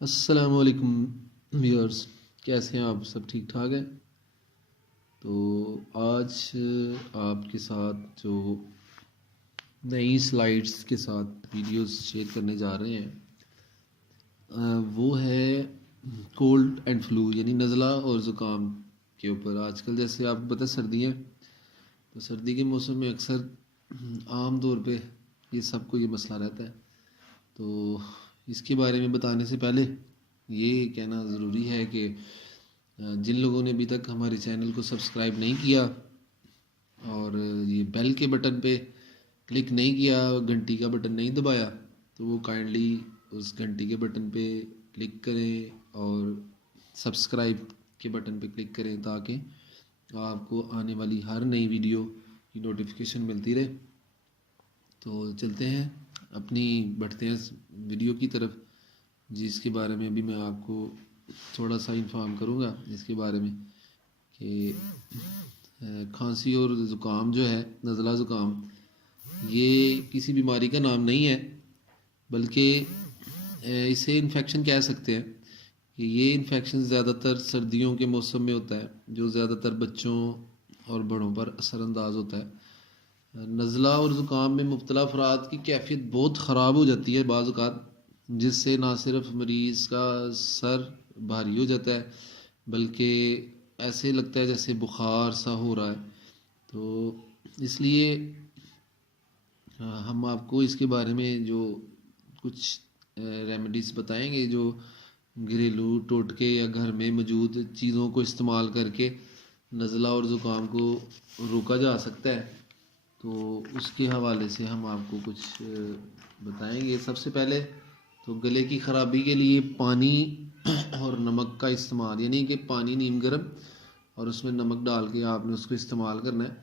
السلام علیکم ویورز، کیسے ہیں آپ؟ سب ٹھیک ٹھاک ہے؟ تو آج آپ کے ساتھ جو نئی سلائیڈز کے ساتھ ویڈیوز شیئر کرنے جا رہے ہیں وہ ہے کولڈ اینڈ فلو، یعنی نزلہ اور زکام کے اوپر۔ آج کل جیسے آپ کو پتہ سردی ہے، تو سردی کے موسم میں اکثر عام طور پہ یہ سب کو یہ مسئلہ رہتا ہے۔ تو اس کے بارے میں بتانے سے پہلے یہ کہنا ضروری ہے کہ جن لوگوں نے ابھی تک ہمارے چینل کو سبسکرائب نہیں کیا اور یہ بیل کے بٹن پہ کلک نہیں کیا، گھنٹی کا بٹن نہیں دبایا، تو وہ کائنڈلی اس گھنٹی کے بٹن پہ کلک کریں اور سبسکرائب کے بٹن پہ کلک کریں تاکہ آپ کو آنے والی ہر نئی ویڈیو کی نوٹیفیکیشن ملتی رہے۔ تو چلتے ہیں، بڑھتے ہیں ویڈیو کی طرف، جس کے بارے میں بھی میں آپ کو تھوڑا سا انفارم کروں گا اس کے بارے میں کہ کھانسی اور زکام جو ہے، نزلہ زکام، یہ کسی بیماری کا نام نہیں ہے، بلکہ اسے انفیکشن کہہ سکتے ہیں کہ یہ انفیکشن زیادہ تر سردیوں کے موسم میں ہوتا ہے، جو زیادہ تر بچوں اور بڑوں پر اثر انداز ہوتا ہے۔ نزلہ اور زکام میں مبتلا افراد کی کیفیت بہت خراب ہو جاتی ہے بعض اوقات، جس سے نہ صرف مریض کا سر بھاری ہو جاتا ہے بلکہ ایسے لگتا ہے جیسے بخار سا ہو رہا ہے۔ تو اس لیے ہم آپ کو اس کے بارے میں جو کچھ ریمیڈیز بتائیں گے، جو گھریلو ٹوٹکے یا گھر میں موجود چیزوں کو استعمال کر کے نزلہ اور زکام کو روکا جا سکتا ہے۔ تو اس کے حوالے سے ہم آپ کو کچھ بتائیں گے۔ سب سے پہلے تو گلے کی خرابی کے لیے پانی اور نمک کا استعمال، یعنی کہ پانی نیم گرم اور اس میں نمک ڈال کے آپ نے اس کو استعمال کرنا ہے۔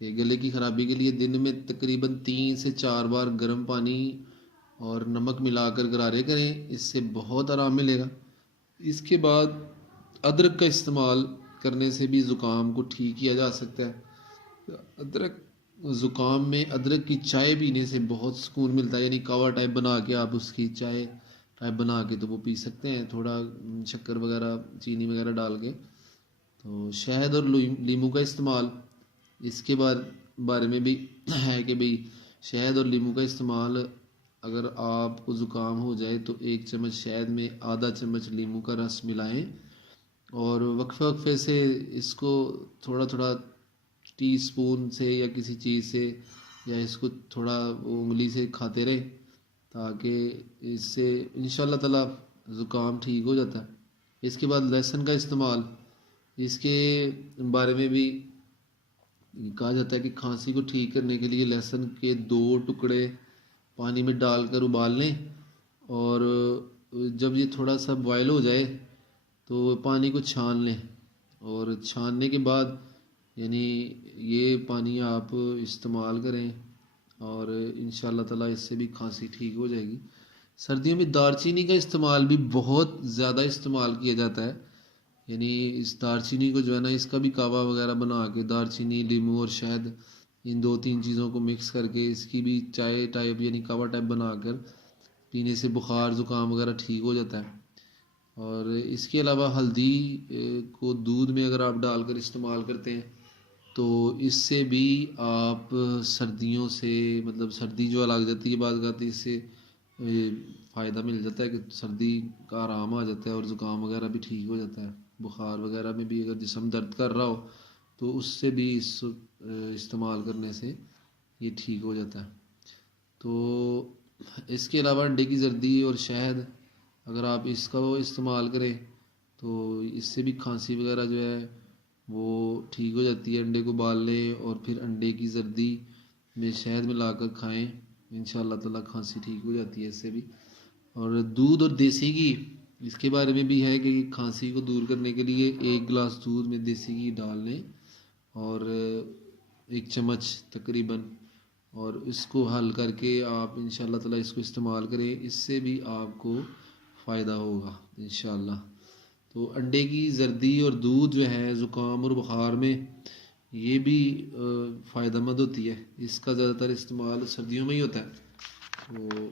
کہ گلے کی خرابی کے لیے دن میں تقریباً 3 سے 4 بار گرم پانی اور نمک ملا کر غرارے کریں، اس سے بہت آرام ملے گا۔ اس کے بعد ادرک کا استعمال کرنے سے بھی زکام کو ٹھیک کیا جا سکتا ہے۔ زکام میں ادرک کی چائے پینے سے بہت سکون ملتا ہے، یعنی کہوہ ٹائپ بنا کے آپ اس کی چائے ٹائپ بنا کے تو وہ پی سکتے ہیں، تھوڑا شکر وغیرہ چینی وغیرہ ڈال کے۔ تو شہد اور لیمو کا استعمال، اس کے بارے میں بھی ہے کہ بھئی شہد اور لیمو کا استعمال، اگر آپ کو زکام ہو جائے تو 1 چمچ شہد میں آدھا چمچ لیمو کا رس ملائیں اور وقفے وقفے سے اس کو تھوڑا تھوڑا ٹی سپون سے یا کسی چیز سے یا اس کو تھوڑا انگلی سے کھاتے رہیں، تاکہ اس سے انشاءاللہ تعالی زکام ٹھیک ہو جاتا ہے۔ اس کے بعد لہسن کا استعمال، اس کے بارے میں بھی کہا جاتا ہے کہ کھانسی کو ٹھیک کرنے کے لیے لہسن کے 2 ٹکڑے پانی میں ڈال کر ابال لیں، اور جب یہ تھوڑا سا بوائل ہو جائے تو پانی کو چھان لیں، اور چھاننے کے بعد یعنی یہ پانی آپ استعمال کریں اور انشاءاللہ تعالی اس سے بھی کھانسی ٹھیک ہو جائے گی۔ سردیوں میں دار چینی کا استعمال بھی بہت زیادہ استعمال کیا جاتا ہے، یعنی اس دار چینی کو جو ہے نا، اس کا بھی کعوہ وغیرہ بنا کے دار چینی، لیمو اور شہد، ان 2-3 چیزوں کو مکس کر کے اس کی بھی چائے ٹائپ یعنی کعوہ ٹائپ بنا کر پینے سے بخار زکام وغیرہ ٹھیک ہو جاتا ہے۔ اور اس کے علاوہ ہلدی کو دودھ میں اگر آپ ڈال کر استعمال کرتے ہیں تو اس سے بھی آپ سردیوں سے، مطلب سردی جو لگ جاتی ہے بعض اوقات، اس سے فائدہ مل جاتا ہے کہ سردی کا آرام آ جاتا ہے اور زکام وغیرہ بھی ٹھیک ہو جاتا ہے۔ بخار وغیرہ میں بھی اگر جسم درد کر رہا ہو تو اس سے بھی استعمال کرنے سے یہ ٹھیک ہو جاتا ہے۔ تو اس کے علاوہ انڈے کی زردی اور شہد، اگر آپ اس کا استعمال کریں تو اس سے بھی کھانسی وغیرہ جو ہے وہ ٹھیک ہو جاتی ہے۔ انڈے کو ابال لیں اور پھر انڈے کی زردی میں شہد ملا کر کھائیں، انشاءاللہ تعالی کھانسی ٹھیک ہو جاتی ہے اس سے بھی۔ اور دودھ اور دیسی گھی، اس کے بارے میں بھی ہے کہ کھانسی کو دور کرنے کے لیے 1 گلاس دودھ میں دیسی گھی ڈال لیں اور 1 چمچ تقریباً، اور اس کو حل کر کے آپ انشاءاللہ تعالی اس کو استعمال کریں، اس سے بھی آپ کو فائدہ ہوگا انشاءاللہ۔ تو انڈے کی زردی اور دودھ جو ہے زکام اور بخار میں یہ بھی فائدہ مند ہوتی ہے، اس کا زیادہ تر استعمال سردیوں میں ہی ہوتا ہے۔ تو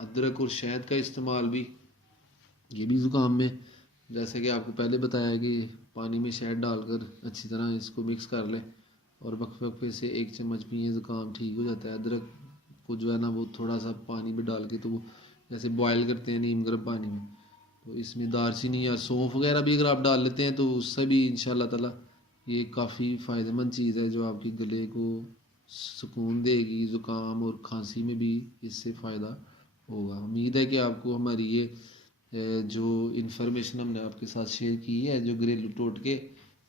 ادرک اور شہد کا استعمال بھی یہ بھی زکام میں جیسے کہ آپ کو پہلے بتایا کہ پانی میں شہد ڈال کر اچھی طرح اس کو مکس کر لیں اور وقفے وقفے سے 1 چمچ پئیں، زکام ٹھیک ہو جاتا ہے۔ ادرک کو جو ہے نا وہ تھوڑا سا پانی میں ڈال کے تو وہ جیسے بوائل کرتے ہیں نیم گرم پانی میں، تو اس میں دار چینی یا سونف وغیرہ بھی اگر آپ ڈال لیتے ہیں تو اس سے بھی انشاءاللہ تعالیٰ یہ کافی فائدہ مند چیز ہے جو آپ کے گلے کو سکون دے گی، زکام اور کھانسی میں بھی اس سے فائدہ ہوگا۔ امید ہے کہ آپ کو ہماری یہ جو انفارمیشن ہم نے آپ کے ساتھ شیئر کی ہے جو گھریلو ٹوٹکے،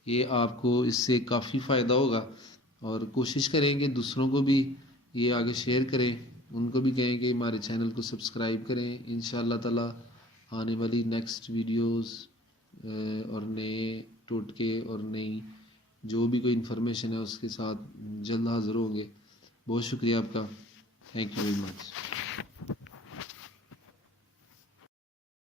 یہ آپ کو اس سے کافی فائدہ ہوگا، اور کوشش کریں کہ دوسروں کو بھی یہ آگے شیئر کریں، ان کو بھی کہیں کہ ہمارے چینل کو سبسکرائب کریں۔ انشاءاللہ تعالیٰ آنے والی نیکسٹ ویڈیوز اور نئے ٹوٹکے اور نئی جو بھی کوئی انفارمیشن ہے اس کے ساتھ جلد حاضر ہوں گے۔ بہت شکریہ آپ کا، تھینک یو ویری مچ۔